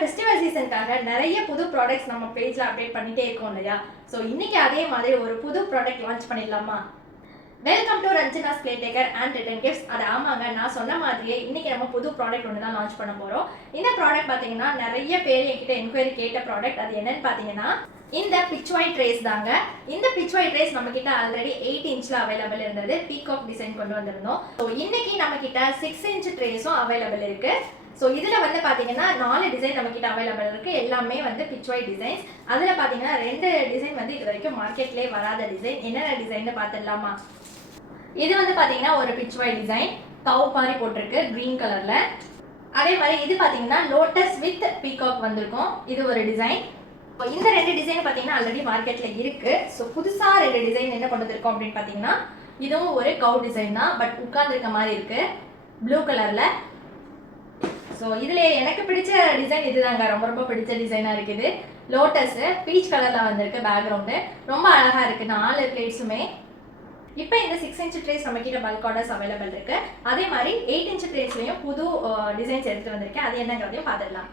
Festival சீசனுக்காக நிறைய புது products நம்ம பேஜில் அப்டேட் பண்ணிட்டே இருக்கோம் இல்லையா? ஸோ இன்னைக்கு அதே மாதிரி ஒரு புது ப்ராடக்ட் லான்ச் பண்ணிடலாமா? Welcome to Ranjana's play taker and return gifts அது ஆமாங்க நான் சொன்ன மாதிரியே இன்னைக்கு நம்ம புது ப்ராடக்ட் ஒன்று தான் லான்ச் பண்ண போகிறோம் இந்த ப்ராடக்ட் பார்த்தீங்கன்னா நிறைய பேர் என்கிட்ட என்கொயரி கேட்ட ப்ராடக்ட் அது என்னன்னு பார்த்தீங்கன்னா இந்த பிச் ஒயிட் ரேஸ் தாங்க. இந்த பிச் ஒயிட் ரேஸ் நம்ம கிட்ட ஆல்ரெடி எயிட் இன்ச்ல அவைலபிள் இருந்தது. பீகாக் டிசைன் கொண்டு வந்திருந்தோம். ஸோ இன்னைக்கு நம்ம கிட்ட சிக்ஸ் இன்ச் ட்ரேஸும் அவைலபிள் இருக்கு. ஸோ இதில் வந்து பார்த்தீங்கன்னா நாலு டிசைன் நம்மக்கிட்ட அவைலபிள் இருக்குது எல்லாமே வந்து பிச் ஒயிட் டிசைன்ஸ் அதில் பார்த்தீங்கன்னா ரெண்டு டிசைன் வந்து இது வரைக்கும் மார்க்கெட்லேயே வராத டிசைன் என்னென்ன டிசைன் பார்த்துடலாமா இது வந்து பார்த்தீங்கன்னா ஒரு பிச் ஒயிட் டிசைன் கவு மாதிரி போட்டிருக்கு க்ரீன் கலரில் அதே மாதிரி இது பார்த்தீங்கன்னா லோட்டஸ் வித் பீகாக் வந்திருக்கும். இது ஒரு டிசைன் இப்போ இந்த ரெண்டு டிசைன் பார்த்தீங்கன்னா ஆல்ரெடி மார்க்கெட்டில் இருக்குது ஸோ புதுசாக ரெண்டு டிசைன் என்ன கொண்டு வந்திருக்கோம் அப்படின்னு பார்த்தீங்கன்னா இதுவும் ஒரு கவு டிசைன் தான். பட் உட்கார்ந்துருக்க மாதிரி இருக்குது ப்ளூ கலரில் ஸோ இதுல எனக்கு பிடிச்ச டிசைன் இதுதாங்க. ரொம்ப ரொம்ப பிடிச்ச டிசைனாக இருக்குது. லோட்டஸ் பீச் கலர்ல வந்திருக்கு பேக்ரவுண்டு ரொம்ப அழகா இருக்கு. நாலு பிளேட்ஸுமே இப்போ இந்த சிக்ஸ் இன்ச் ட்ரேஸ் நம்ம கிட்ட பல்க் ஆர்டர்ஸ் அவைலபிள் இருக்கு. அதே மாதிரி எயிட் இன்ச் ட்ரேஸ்லையும் புது டிசைன்ஸ் எடுத்துட்டு வந்திருக்கேன். அது என்னங்கிறதையும் பார்த்துடலாம்.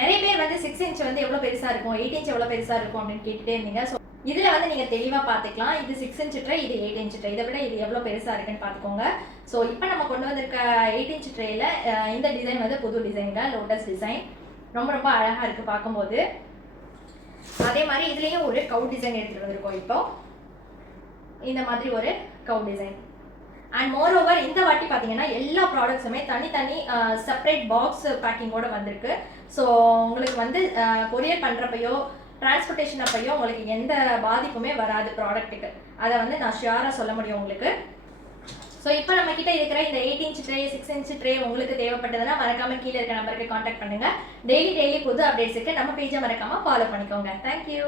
நிறைய பேர் வந்து சிக்ஸ் இன்ச் வந்து எவ்வளோ பெருசா இருக்கும்? எயிட் இன்ச் எவ்வளோ பெருசா இருக்கும் அப்படின்னு கேட்டுட்டே இருந்தீங்க. ஸோ இதில் வந்து நீங்கள் தெளிவாக பார்த்துக்கலாம். இது சிக்ஸ் இன்ச் ட்ரை இது எயிட் இன்ச் ட்ரை இதை விட இது எவ்வளோ பெருசாக இருக்குன்னு பார்த்துக்கோங்க. ஸோ இப்போ நம்ம கொண்டு வந்திருக்க எயிட் இன்ச் ட்ரேல இந்த டிசைன் வந்து புது டிசைனுங்க லோட்டஸ் டிசைன் ரொம்ப ரொம்ப அழகாக இருக்குது பார்க்கும்போது. அதே மாதிரி இதுலேயும் ஒரு கவு டிசைன் எடுத்துகிட்டு வந்திருக்கோம் இப்போ. இந்த மாதிரி ஒரு கவு டிசைன் அண்ட் மோர் ஓவர் இந்த வாட்டி பார்த்தீங்கன்னா எல்லா ப்ராடக்ட்ஸுமே தனித்தனி செப்பரேட் பாக்ஸ் பேக்கிங்கோட வந்திருக்கு. ஸோ உங்களுக்கு வந்து கொரியர் பண்ணுறப்பையோ டிரான்ஸ்போர்ட்டேஷன் அப்பையும் உங்களுக்கு எந்த பாதிப்புமே வராது ப்ராடக்ட்டுக்கு அதை வந்து நான் ஷியராக சொல்ல முடியும் உங்களுக்கு. ஸோ இப்போ நம்ம கிட்ட இருக்கிற இந்த eight inch tray six inch tray உங்களுக்கு தேவைப்பட்டதுன்னா மறக்காம கீழே இருக்க நம்பருக்கு காண்டாக்ட் பண்ணுங்க. டெய்லி டெய்லி புது அப்டேட்ஸுக்கு நம்ம பேஜை மறக்காம ஃபாலோ பண்ணிக்கோங்க. தேங்க்யூ